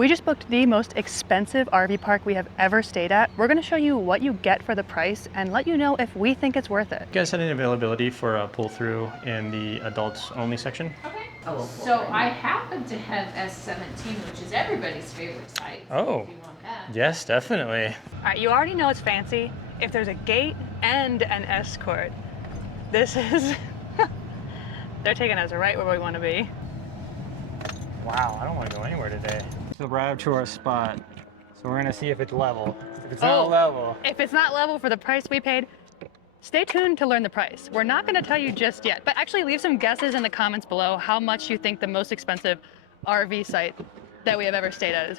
We just booked the most expensive RV park we have ever stayed at. We're gonna show you what you get for the price and let you know if we think it's worth it. You guys had any availability for a pull-through in the adults only section? Okay. So I happen to have S17, which is everybody's favorite site. Oh, if you want that. Yes, definitely. All right, you already know it's fancy if there's a gate and an escort. This is, they're taking us right where we wanna be. Wow, I don't want to go anywhere today. So we're out to our spot. So we're gonna see if it's level. If it's not level. If it's not level for the price we paid, stay tuned to learn the price. We're not gonna tell you just yet, but actually leave some guesses in the comments below how much you think the most expensive RV site that we have ever stayed at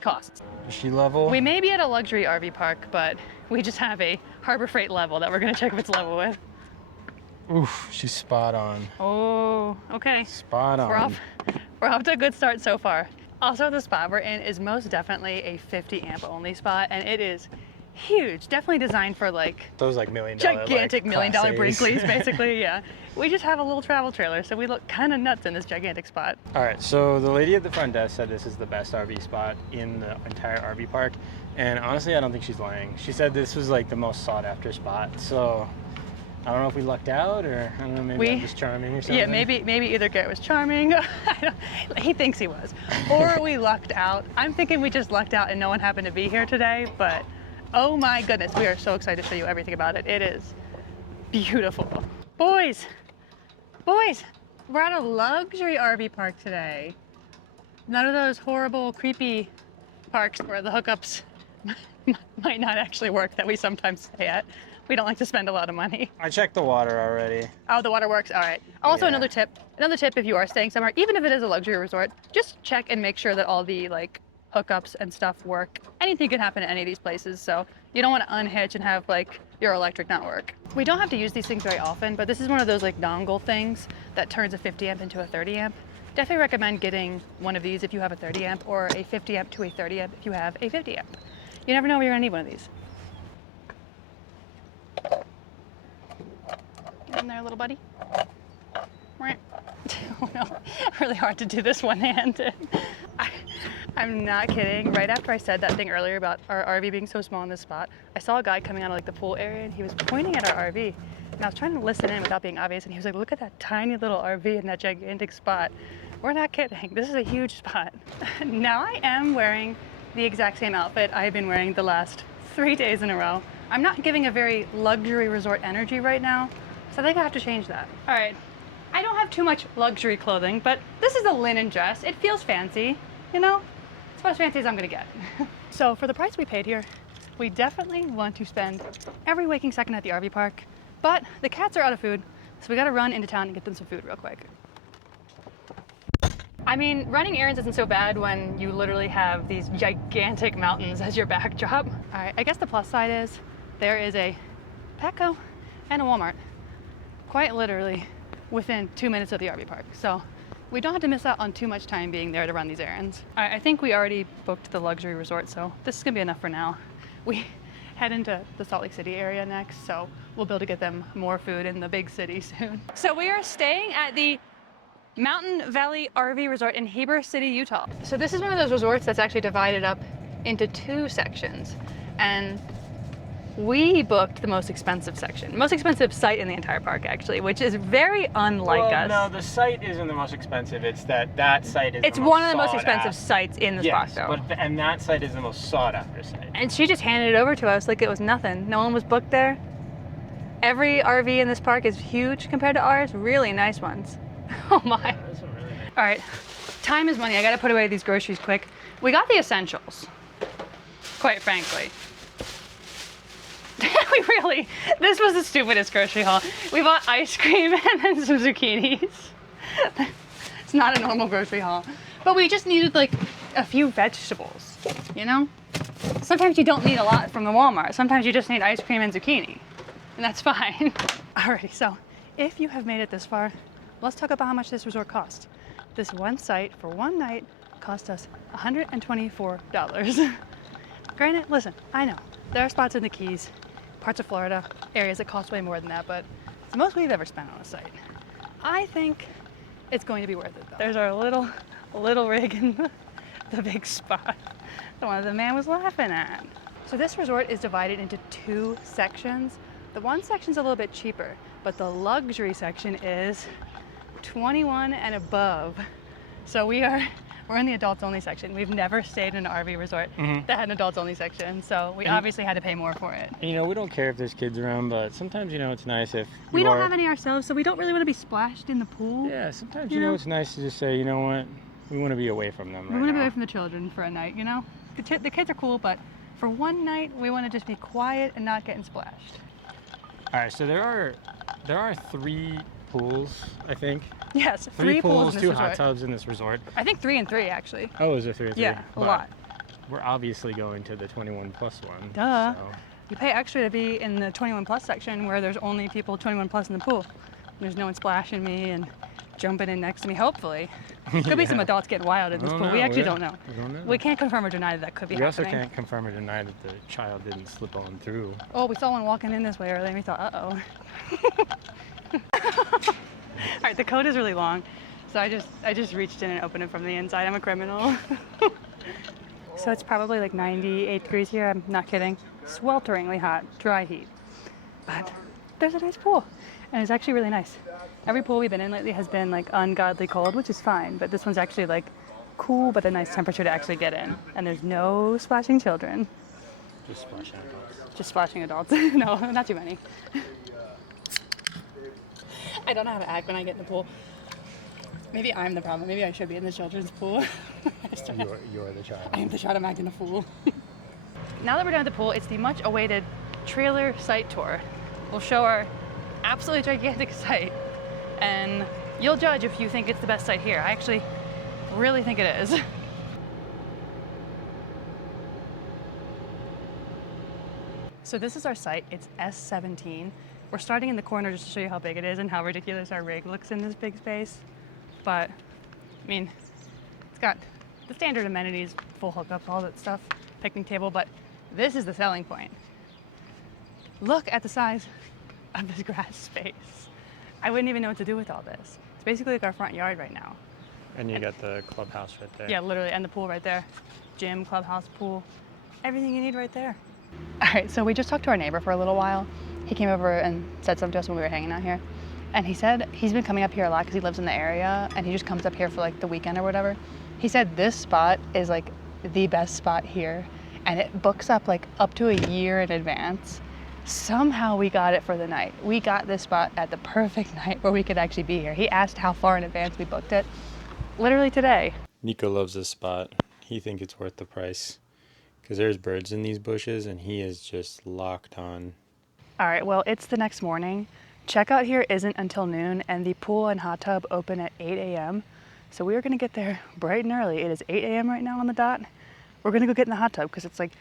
costs. Is she level? We may be at a luxury RV park, but we just have a Harbor Freight level that we're gonna check if it's level with. Oof, she's spot on. Oh, okay. Spot on. We're off to a good start so far. Also, the spot we're in is most definitely a 50 amp only spot, and it is huge. Definitely designed for like those like gigantic $1 million Class A's. Brinkley's, basically. Yeah. We just have a little travel trailer, so we look kind of nuts in this gigantic spot. All right, so the lady at the front desk said this is the best RV spot in the entire RV park, and honestly, I don't think she's lying. She said this was like the most sought after spot, so I don't know if we lucked out, or I don't know, maybe I'm just charming or something. Yeah, maybe either Garrett was charming, he thinks he was, or we lucked out. I'm thinking we just lucked out and no one happened to be here today, but oh my goodness, we are so excited to show you everything about it. It is beautiful. Boys, we're at a luxury RV park today. None of those horrible, creepy parks where the hookups might not actually work that we sometimes stay at. We don't like to spend a lot of money. I checked the water already. Oh, the water works, all right. Also, Yeah. another tip if you are staying somewhere, even if it is a luxury resort, just check and make sure that all the like hookups and stuff work. Anything can happen at any of these places, so you don't want to unhitch and have like your electric not work. We don't have to use these things very often, but this is one of those like dongle things that turns a 50 amp into a 30 amp. Definitely recommend getting one of these if you have a 30 amp, or a 50 amp to a 30 amp if you have a 50 amp. You never know when you're gonna need one of these. Get in there, little buddy. Oh no, really hard to do this one-handed. I'm not kidding. Right after I said that thing earlier about our RV being so small in this spot, I saw a guy coming out of like the pool area and he was pointing at our RV. And I was trying to listen in without being obvious, and he was like, look at that tiny little RV in that gigantic spot. We're not kidding. This is a huge spot. Now I am wearing the exact same outfit I've been wearing the last 3 days in a row. I'm not giving a very luxury resort energy right now, so I think I have to change that. All right, I don't have too much luxury clothing, but this is a linen dress. It feels fancy, you know? It's about as fancy as I'm gonna get. So for the price we paid here, we definitely want to spend every waking second at the RV park, but the cats are out of food, so we gotta run into town and get them some food real quick. I mean, running errands isn't so bad when you literally have these gigantic mountains as your backdrop. All right, I guess the plus side is there is a Petco and a Walmart quite literally within 2 minutes of the RV park. So we don't have to miss out on too much time being there to run these errands. All right, I think we already booked the luxury resort, so this is gonna be enough for now. We head into the Salt Lake City area next, so we'll be able to get them more food in the big city soon. So we are staying at the Mountain Valley RV Resort in Heber City, Utah. So this is one of those resorts that's actually divided up into 2 sections, and we booked the most expensive section, most expensive site in the entire park actually, which is very unlike us. No, the site isn't the most expensive. It's that site is. It's one of the most expensive sites in the park, though. And that site is the most sought after site. And she just handed it over to us like it was nothing. No one was booked there. Every RV in this park is huge compared to ours. Really nice ones. Oh my. Yeah, that's really nice. All right, time is money. I gotta put away these groceries quick. We got the essentials, quite frankly. This was the stupidest grocery haul. We bought ice cream and then some zucchinis. It's not a normal grocery haul, but we just needed like a few vegetables, you know? Sometimes you don't need a lot from the Walmart. Sometimes you just need ice cream and zucchini, and that's fine. Alrighty, so if you have made it this far, let's talk about how much this resort cost. This one site for one night cost us $124. Granted, listen, I know, there are spots in the Keys, parts of Florida, areas that cost way more than that, but it's the most we've ever spent on a site. I think it's going to be worth it though. There's our little rig in the big spot, the one the man was laughing at. So this resort is divided into 2 sections. The one section's a little bit cheaper, but the luxury section is 21 and above. So we're in the adults only section. We've never stayed in an RV resort that had an adults only section, so we obviously had to pay more for it. You know, we don't care if there's kids around, but sometimes, you know, it's nice if we don't have any ourselves, so we don't really want to be splashed in the pool. Yeah, sometimes, you know, it's nice to just say, you know what, we want to be away from them. We want to be away from the children for a night, you know? The kids are cool, but for one night, we want to just be quiet and not getting splashed. All right, so there are 3 pools, I think. Yes, 3 pools, in this 2 resort. hot tubs in this resort. I think 3 and 3 actually. Oh, is there 3 and 3? Yeah, a lot. We're obviously going to the 21 plus one. Duh. So. You pay extra to be in the 21 plus section where there's only people 21 plus in the pool. There's no one splashing me and jumping in next to me, hopefully. Could be some adults getting wild in this pool. We actually don't know. We can't confirm or deny that could be happening. We also can't confirm or deny that the child didn't slip on through. Oh, we saw one walking in this way earlier and we thought, uh-oh. All right, the coat is really long, so I just reached in and opened it from the inside. I'm a criminal. So it's probably like 98 degrees here. I'm not kidding. Swelteringly hot, dry heat. But there's a nice pool, and it's actually really nice. Every pool we've been in lately has been like ungodly cold, which is fine, but this one's actually like cool, but a nice temperature to actually get in. And there's no splashing children. Just splashing adults. Just splashing adults. No, not too many. I don't know how to act when I get in the pool. Maybe I'm the problem. Maybe I should be in the children's pool. You're the child. I am the child. I'm acting a fool. Now that we're done at the pool, it's the much awaited trailer site tour. We'll show our absolutely gigantic site, and you'll judge if you think it's the best site here. I actually really think it is. So this is our site. It's S17. We're starting in the corner just to show you how big it is and how ridiculous our rig looks in this big space. But, I mean, it's got the standard amenities, full hookups, all that stuff, picnic table, but this is the selling point. Look at the size of this grass space. I wouldn't even know what to do with all this. It's basically like our front yard right now. And you got the clubhouse right there. Yeah, literally, and the pool right there. Gym, clubhouse, pool, everything you need right there. All right, so we just talked to our neighbor for a little while. He came over and said something to us when we were hanging out here. And he said he's been coming up here a lot because he lives in the area and he just comes up here for like the weekend or whatever. He said this spot is like the best spot here and it books up like up to a year in advance. Somehow we got it for the night. We got this spot at the perfect night where we could actually be here. He asked how far in advance we booked it. Literally today. Nico loves this spot. He thinks it's worth the price because there's birds in these bushes and he is just locked on. All right, well, it's the next morning. Checkout here isn't until noon, and the pool and hot tub open at 8 a.m. So we are gonna get there bright and early. It is 8 a.m. right now on the dot. We're gonna go get in the hot tub because it's like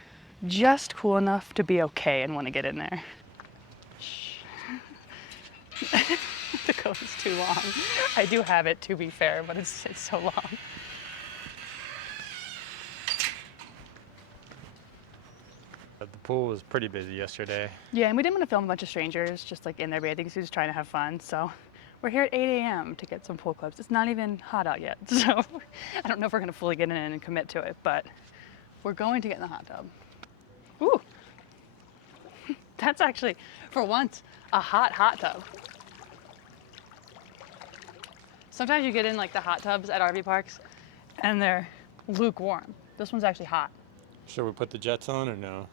just cool enough to be okay and want to get in there. Shh. The coat is too long. I do have it, to be fair, but it's so long. The pool was pretty busy yesterday. Yeah, and we didn't want to film a bunch of strangers just like in their bathing suits just trying to have fun. So we're here at 8 a.m. to get some pool clips. It's not even hot out yet. So I don't know if we're going to fully get in and commit to it, but we're going to get in the hot tub. Ooh, that's actually, for once, a hot tub. Sometimes you get in like the hot tubs at RV parks and they're lukewarm. This one's actually hot. Should we put the jets on or no?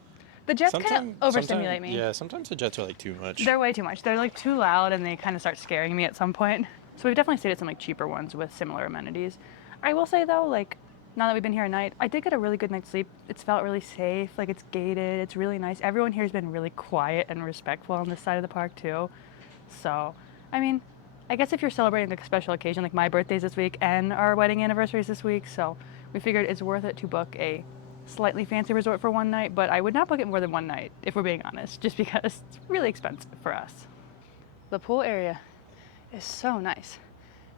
The jets kind of overstimulate me. Yeah, sometimes the jets are like too much. They're way too much. They're like too loud and they kind of start scaring me at some point. So we've definitely stayed at some like cheaper ones with similar amenities. I will say though, like now that we've been here at night, I did get a really good night's sleep. It's felt really safe, like it's gated, it's really nice. Everyone here has been really quiet and respectful on this side of the park too. So, I mean, I guess if you're celebrating like a special occasion, like my birthday's this week and our wedding anniversary is this week, so we figured it's worth it to book a slightly fancy resort for one night, but I would not book it more than one night, if we're being honest, just because it's really expensive for us. The pool area is so nice.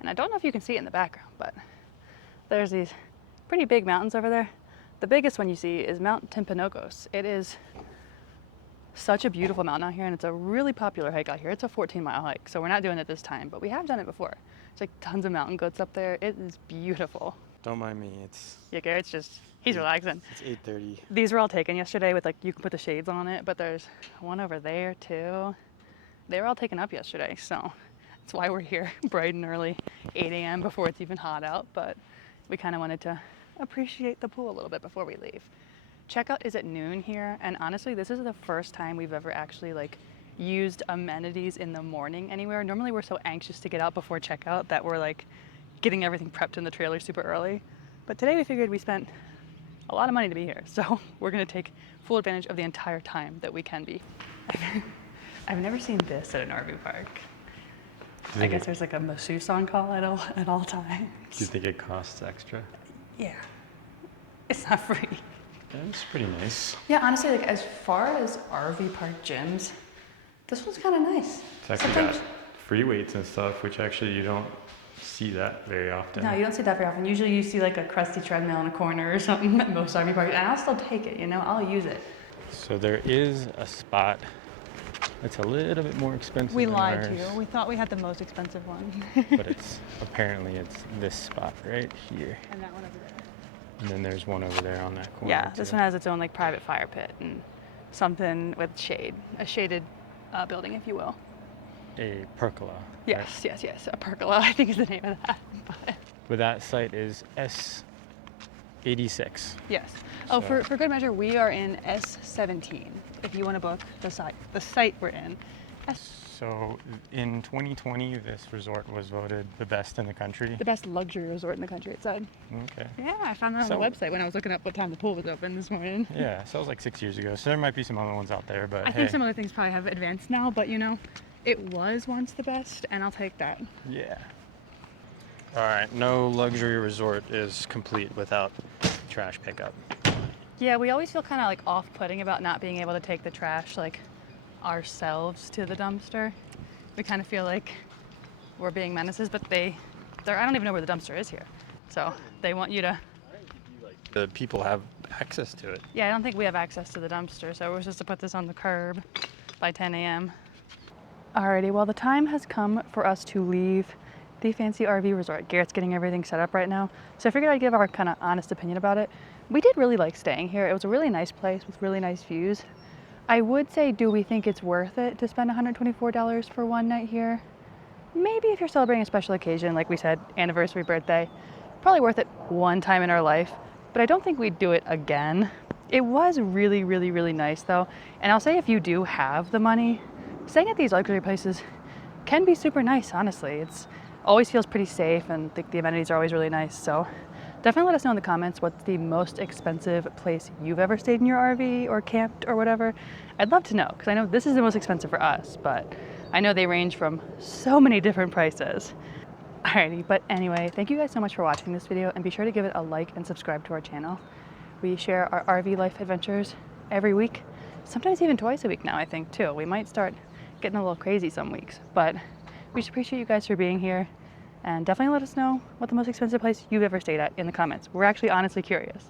And I don't know if you can see it in the background, but there's these pretty big mountains over there. The biggest one you see is Mount Timpanogos. It is such a beautiful mountain out here, and it's a really popular hike out here. It's a 14-mile hike, so we're not doing it this time, but we have done it before. There's like tons of mountain goats up there. It is beautiful. Don't mind me. It's Yeah, Garrett's just, he's relaxing. It's 8:30. These were all taken yesterday with like, you can put the shades on it, but there's one over there too. They were all taken up yesterday, so that's why we're here bright and early, 8 a.m. before it's even hot out, but we kind of wanted to appreciate the pool a little bit before we leave. Checkout is at noon here, and honestly, this is the first time we've ever actually like used amenities in the morning anywhere. Normally we're so anxious to get out before checkout that we're like getting everything prepped in the trailer super early. But today we figured we spent a lot of money to be here, so we're gonna take full advantage of the entire time that we can be. I've never seen this at an RV park. I guess there's like a masseuse on call at all times. Do you think it costs extra? Yeah, it's not free. Yeah, it's pretty nice. Yeah, honestly, like as far as RV park gyms, this one's kind of nice. It's actually got free weights and stuff, which actually you don't see that very often. No, you don't see that very often. Usually you see like a crusty treadmill in a corner or something at most RV parks, and I'll still take it, you know, I'll use it. So there is a spot that's a little bit more expensive We than lied ours, to you. We thought we had the most expensive one. but it's this spot right here. And that one over there. And then there's one over there on that corner. Yeah, this too. one has its own like private fire pit and something with shade, a shaded building, if you will. A pergola. Yes, yes, yes. A pergola, I think is the name of that. But that site is S86. Yes. Oh, So- for good measure, we are in S17. If you want to book the site we're in. So in 2020, this resort was voted the best in the country. The best luxury resort in the country, it said. Okay. Yeah, I found that on So- the website when I was looking up what time the pool was open this morning. Yeah, so it was like 6 years ago. So there might be some other ones out there, but I think some other things probably have advanced now, but you know, it was once the best, and I'll take that. Yeah. All right, no luxury resort is complete without trash pickup. Yeah, we always feel kind of like off-putting about not being able to take the trash like ourselves to the dumpster. We kind of feel like we're being menaces, but I don't even know where the dumpster is here. So they want you to. The people have access to it. Yeah, I don't think we have access to the dumpster, so we're supposed to put this on the curb by 10 a.m. Alrighty, well the time has come for us to leave the fancy RV resort. Garrett's getting everything set up right now, so I figured I'd give our kind of honest opinion about it. We did really like staying here. It was a really nice place with really nice views. I would say, do we think it's worth it to spend $124 for one night here? Maybe if you're celebrating a special occasion, like we said, anniversary, birthday, probably worth it one time in our life, but I don't think we'd do it again. It was really, really, really nice though, and I'll say if you do have the money, staying at these luxury places can be super nice, honestly. It's always feels pretty safe, and the amenities are always really nice, so definitely let us know in the comments what's the most expensive place you've ever stayed in your RV or camped or whatever. I'd love to know, because I know this is the most expensive for us, but I know they range from so many different prices. Alrighty, but anyway, thank you guys so much for watching this video, and be sure to give it a like and subscribe to our channel. We share our RV life adventures every week, sometimes even twice a week now, I think, too. We might start getting a little crazy some weeks, but we just appreciate you guys for being here, and definitely let us know what the most expensive place you've ever stayed at in the comments. We're actually honestly curious.